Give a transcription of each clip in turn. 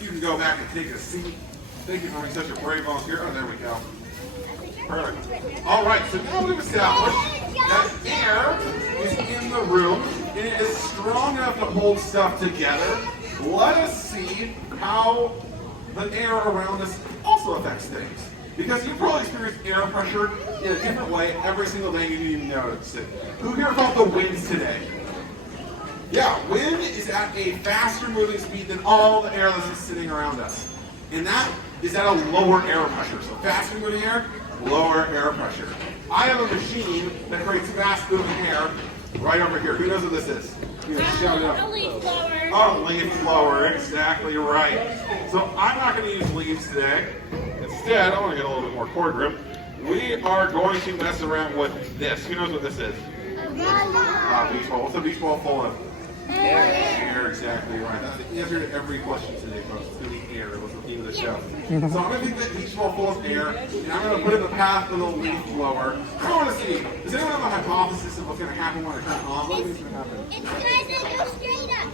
You can go back and take a seat. Thank you for being such a brave volunteer. Oh, there we go. Perfect. All right, so now we've established that air is in the room and it is strong enough to hold stuff together. Let us see how the air around us also affects things. Because you probably experience air pressure in a different way every single day and you didn't even notice it. Who here felt the winds today? Yeah, wind is at a faster moving speed than all the air that's sitting around us. And that is at a lower air pressure. So faster moving air, lower air pressure. I have a machine that creates fast moving air right over here. Who knows what this is? You know, shout it out. A leaf blower. Oh, leaf blower, exactly right. So I'm not going to use leaves today. Instead, I want to get a little bit more cord grip. We are going to mess around with this. Who knows what this is? Beach ball. What's a beach ball full of? Air, exactly right. That's the answer to every question today, folks. It's going to be air. What's the theme of the show? So I'm going to take that beach ball full of air, and I'm going to put it in the path of the leaf blower. I want to see, does anyone have a hypothesis of what's going to happen when I turn it on? What do you think is going to happen? It's going to go straight up.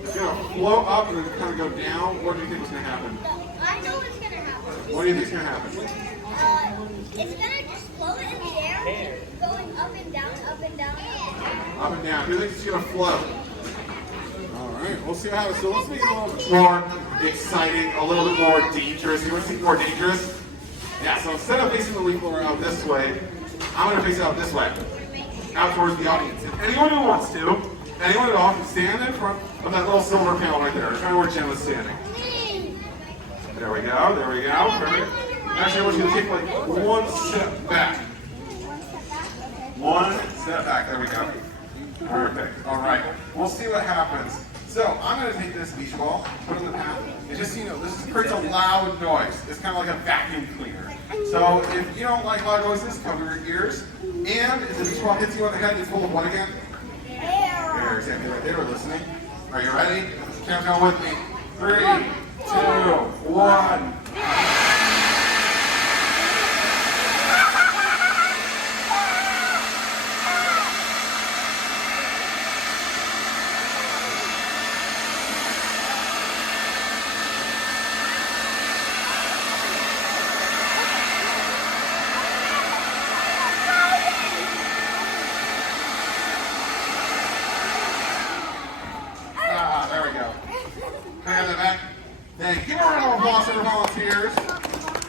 It's going to flow up and then kind of go down. What do you think is going to happen? I know what's going to happen. What do you think is going to happen? It's going to just float in the air, going up and down, up and down. Up and down. Who thinks it's going to float? Alright, we'll see what happens. So let's make it a little bit more exciting, a little bit more dangerous. You want to see more dangerous? Yeah, so instead of facing the leaf blower out this way, I'm going to face it out this way. Out towards the audience. And anyone who wants to, anyone at all can stand in front of that little silver panel right there. That's kind of where Jen was standing. There we go, there we go. Perfect. Actually, I want you to take like one step back. One step back, there we go. Perfect, all right. We'll see what happens. So, I'm going to take this beach ball, put it in the path, and just so you know, this creates a loud noise. It's kind of like a vacuum cleaner. So, if you don't like loud noises, cover your ears. And if the beach ball hits you on the head, it's full of what again? Air, exactly right there, we're listening. Are you ready? Count down with me. 3, 2, 1. There we go. Can I have that back? Thank you. Give a round of applause for the volunteers.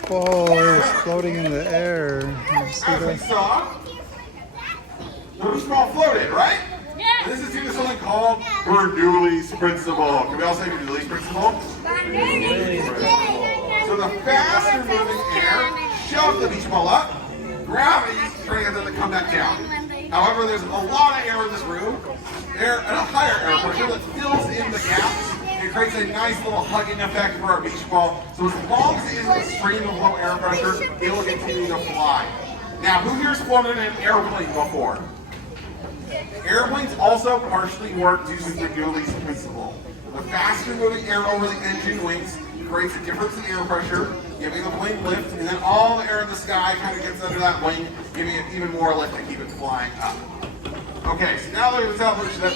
Whoa, it's floating in the air. You see As we that? saw, the beach ball floated, right? Yeah. This is due to something called Bernoulli's principle. Can we all say Bernoulli's principle? So the faster moving air shoves the beach ball up. Gravity brings it to come back down. However, there's a lot of air in this room. Air at a higher air pressure that fills in the gaps. It creates a nice little hugging effect for our beach ball. So as long as it is a stream of low air pressure, it will continue to fly. Now, who here's flown in an airplane before? Airplanes also partially work due to Bernoulli's principle. The faster moving air over the engine wings creates a difference in air pressure, giving the plane lift, and then all the air in the sky kind of gets under that wing, giving it even more lift to keep it flying up. Okay, so now that we've established that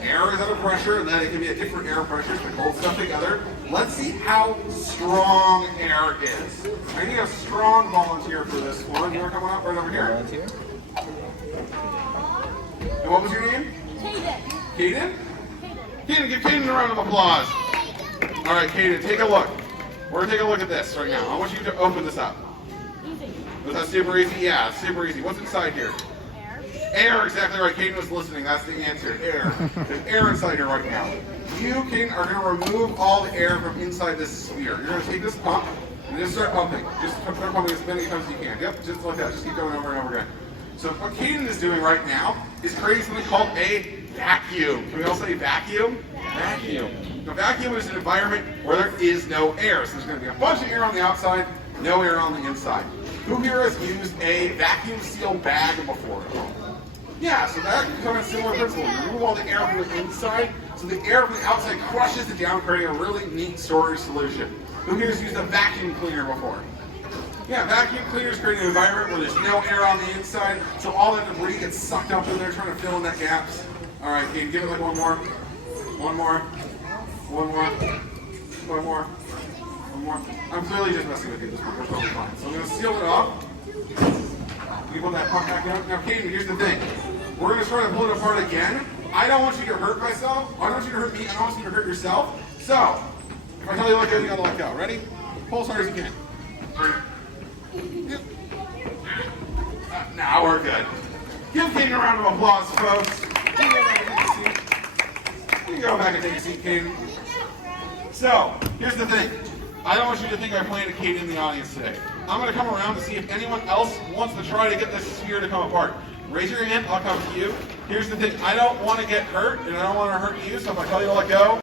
air is under pressure and that it can be at different air pressures to hold stuff together, let's see how strong air is. I need a strong volunteer for this one. You want to come up right over here? Volunteer? And what was your name? Kaden. Kaden? Kaden, give Kaden a round of applause. All right, Kaden, take a look. We're going to take a look at this right now. I want you to open this up. Easy. Was that super easy? Yeah, super easy. What's inside here? Air, exactly right. Kaden was listening. That's the answer. Air. There's air inside here right now. You, Kaden, are going to remove all the air from inside this sphere. You're going to take this pump and just start pumping. Just start pumping as many times as you can. Yep, just like that. Just keep going over and over again. So what Kaden is doing right now is creating something called a vacuum. Can we all say vacuum? Vacuum. A vacuum is an environment where there is no air. So there's going to be a bunch of air on the outside, no air on the inside. Who here has used a vacuum seal bag before? Yeah, so that comes on a similar principle. You remove all the air from the inside, so the air from the outside crushes it down, creating a really neat storage solution. Who here has used a vacuum cleaner before? Yeah, vacuum cleaners create an environment where there's no air on the inside, so all that debris gets sucked up in there, trying to fill in that gaps. All right, Kate, give it like one more. One more. One more. One more. One more. I'm clearly just messing with you at this point. We're totally fine. So I'm going to seal it off. You put that part back down. Now, Katie, here's the thing. We're going to try to pull it apart again. I don't want you to hurt myself. I don't want you to hurt me. I don't want you to hurt yourself. So, if I tell you to let go, you got to let go. Ready? Pull as hard as you can. Yep. Now we're good. Give Katie a round of applause, folks. You can go back and take a seat, Katie. So, here's the thing. I don't want you to think I'm playing a Katie in the audience today. I'm going to come around to see if anyone else wants to try to get this sphere to come apart. Raise your hand, I'll come to you. Here's the thing. I don't want to get hurt, and I don't want to hurt you, so if I tell you to let go,